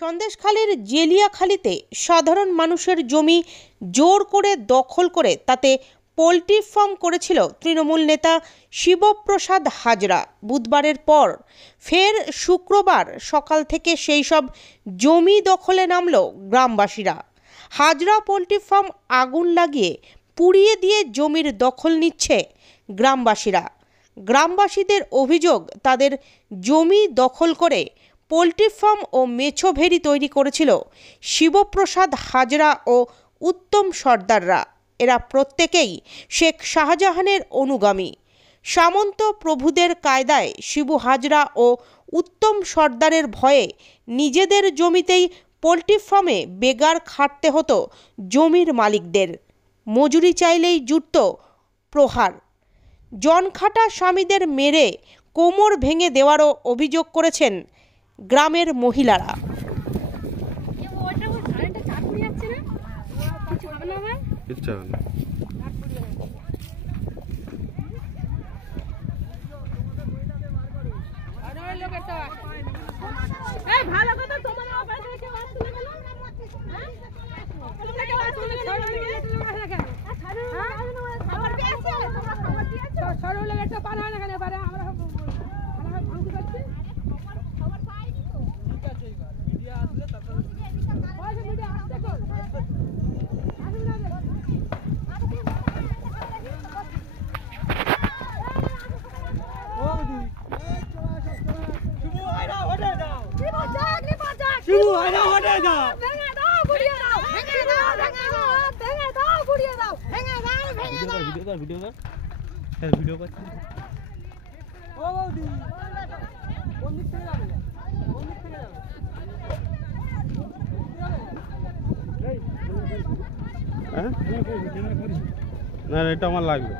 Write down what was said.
সন্দেশখালীর জেলিয়াখালীতে সাধারণ মানুষের জমি জোর করে দখল করে তাতে পোল্ট্রি ফার্ম করেছিল তৃণমূল নেতা শিবপ্রসাদ হাজরা। বুধবারের পর ফের শুক্রবার সকাল থেকে সেই সব জমি দখলে নামল গ্রামবাসীরা। হাজরা পোল্ট্রি ফার্ম আগুন লাগিয়ে পুড়িয়ে দিয়ে জমির দখল নিচ্ছে গ্রামবাসীরা। গ্রামবাসীদের অভিযোগ, তাদের জমি দখল করে পোল্ট্রি ফার্ম ও মেছো ভেড়ি তৈরি করেছিল শিবপ্রসাদ হাজরা ও উত্তম সর্দাররা। এরা প্রত্যেকেই শেখ শাহজাহানের অনুগামী। সামন্ত প্রভুদের কায়দায় শিবু হাজরা ও উত্তম সর্দারের ভয়ে নিজেদের জমিতেই পোল্ট্রি ফার্মে বেগার খাটতে হতো জমির মালিকদের। মজুরি চাইলেই জুটত প্রহার। জনখাটা স্বামীদের মেরে কোমর ভেঙে দেওয়ারও অভিযোগ করেছেন গ্রামের মহিলারা। না, এটা আমার লাগবে।